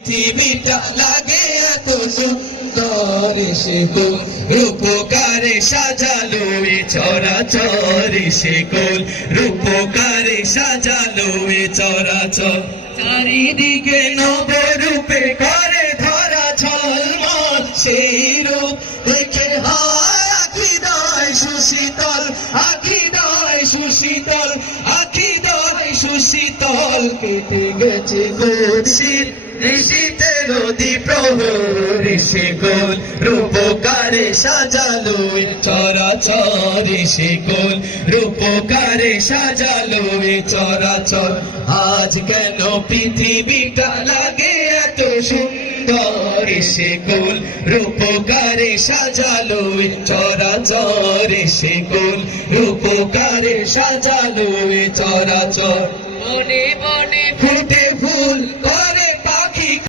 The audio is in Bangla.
পৃথিবীটা লাগে এত সুন্দর সে কোল রূপকারে সাজালো এ চরাচর সে কোল রূপকারে সাজালো এ চরাচর চারিদিকে নবরূপে করে ধরা ঝলমল সেই রূপ দেখে হয় আখিদয় সুশীতল আখিদয় সুশীতল আখিদয় সুশীতল কেটে গেছে গর্ষিত নিশীতের প্রহর সে কোল রূপকারে সাজালো চরাচর সে কোল রূপকারে সাজালো চরাচর আজ কেন পৃথিবীটা লাগে এত সুন্দর সে কোল রূপকারে সাজালো চরাচর সে কোল রূপকারে সাজালো চরাচর বনে বনে ফুটে ফুল